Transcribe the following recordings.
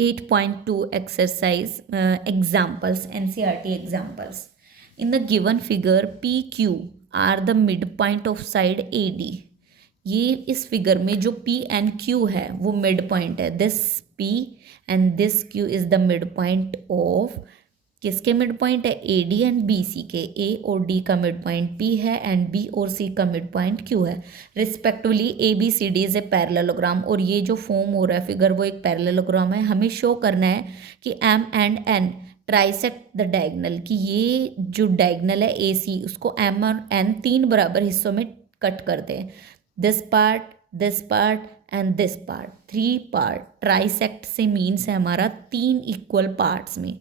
8.2 exercise examples, NCERT examples. In the given figure, PQ are the midpoint of side AD. ये इस figure में जो P and Q है वो mid point है. This P and this Q is the midpoint of, किसके mid point है? AD and BC के. A और D का मिड पॉइंट P है एंड B और C का मिड पॉइंट Q है respectively. ABCD is a parallelogram. और ये जो फॉर्म हो रहा है फिगर वो एक पैरेललोग्राम है. हमें शो करना है कि M and N trisect the diagonal, कि ये जो डायगोनल है AC उसको M और N तीन बराबर हिस्सों में कट करते हैं. This part and this part, 3 part. Trisect से मीन्स है हमारा 3 इक्वल पार्ट्स में.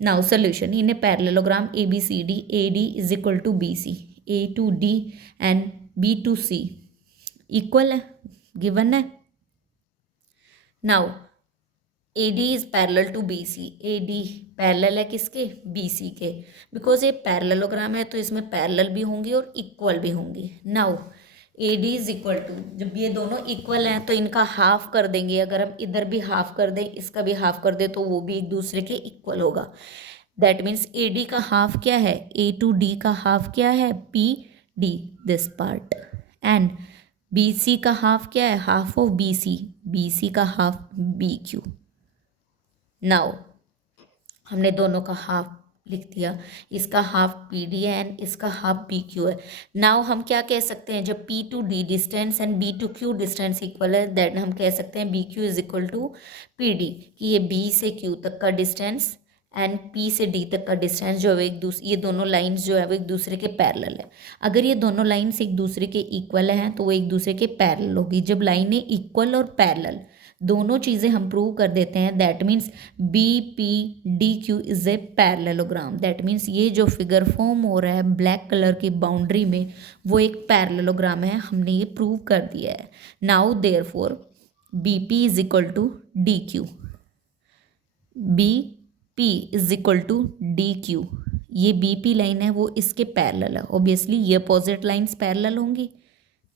Now solution in a parallelogram ABCD, AD is equal to BC, A to D and B to C equal है, गिवन है. Now AD is parallel to BC. AD parallel है किसके? BC के. Because ये parallelogram है तो इसमें parallel भी होंगी और इक्वल भी होंगी. Now AD is equal to, जब ये दोनों इक्वल हैं तो इनका हाफ कर देंगे. अगर हम इधर भी हाफ कर दें, इसका भी हाफ कर दें, तो वो भी एक दूसरे के इक्वल होगा. दैट मीन्स AD का हाफ क्या है? A to D का हाफ क्या है? PD, this part. And BC का हाफ क्या है? हाफ ऑफ BC का हाफ BQ. नाउ हमने दोनों का हाफ लिख दिया. इसका हाफ PD है एंड इसका हाफ BQ है. नाउ हम क्या कह सकते हैं? जब P to D distance and B to Q distance equal है, दैट हम कह सकते हैं BQ is equal to PD, कि ये B से Q तक का डिस्टेंस एंड P से D तक का डिस्टेंस जो है ये दोनों लाइंस जो है वो एक दूसरे के पैरेलल है. अगर ये दोनों लाइंस एक दूसरे के इक्वल हैं तो वो एक दूसरे के पैरेलल होगी. जब लाइनें इक्वल और पैरेलल दोनों चीज़ें हम प्रूव कर देते हैं, that means BPDQ is a parallelogram. That means ये जो फिगर फॉर्म हो रहा है ब्लैक कलर की बाउंड्री में वो एक पैरेललोग्राम है. हमने ये प्रूव कर दिया है. Now therefore BP is equal to DQ, BP is equal to DQ. ये BP लाइन है वो इसके पैरेलल है. ऑब्वियसली ये अपोजिट लाइंस पैरेलल होंगी.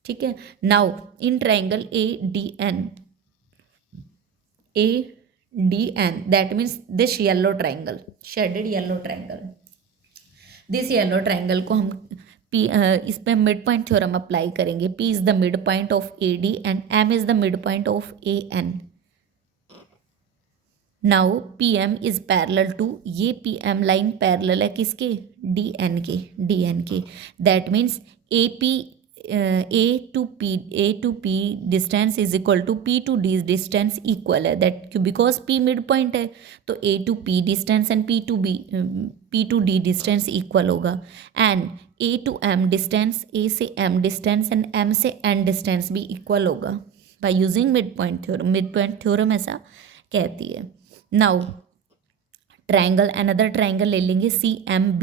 ठीक है. Now in triangle ADN, that means this yellow triangle, shaded yellow triangle, this yellow triangle को हम इस पे मिड पॉइंट थ्योरम अप्लाई करेंगे. P is the mid point of AD and M is the mid point of AN. Now PM is parallel to, ये PM line parallel है किसके? DN के. That means A to P distance is equal to P to D distance equal है. That because P mid point है तो A to P distance and P to D distance इक्वल होगा. And A to M distance, A से M distance and M से N distance भी equal होगा by using mid point theorem. Mid point theorem ऐसा कहती है. नाउ ट्राइंगल, अनदर ट्राइंगल ले लेंगे CMB.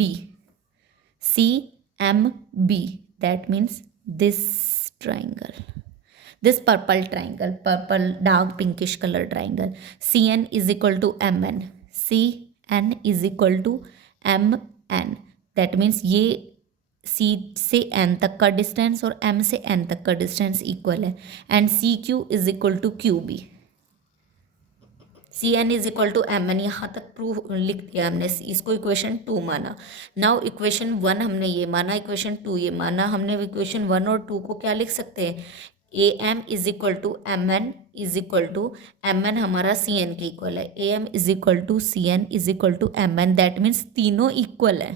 That means this triangle, this purple triangle, purple dark pinkish color triangle. CN is equal to MN, CN is equal to MN. that means ये C से N तक का distance और M से N तक का डिस्टेंस इक्वल है. And CQ is equal to QB. CN is equal to MN. यहाँ तक प्रूफ लिख दिया हमने. इसको इक्वेशन 2 माना. नाउ इक्वेशन 1 हमने ये माना, इक्वेशन 2 ये माना. हमने इक्वेशन 1 और 2 को क्या लिख सकते हैं? AM is equal to MN is equal to, MN हमारा CN के इक्वल है. AM is equal to CN is equal to MN. That means तीनों इक्वल है.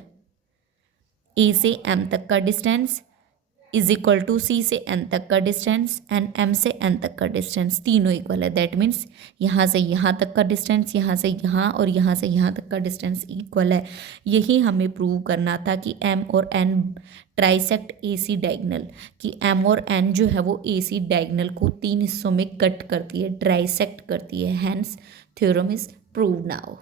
A से M तक का distance is equal to C से N तक का डिस्टेंस एंड M से N तक का डिस्टेंस, तीनों इक्वल है. दैट मीन्स यहाँ से यहाँ तक का डिस्टेंस, यहाँ से यहाँ और यहाँ से यहाँ तक का डिस्टेंस इक्वल है. यही हमें प्रूव करना था कि M और N ट्राइसेक्ट AC डायगोनल, कि M और N जो है वो AC डायगोनल को 3 हिस्सों में कट करती है, ट्राइसेक्ट करती है. Hence theorem is prove now.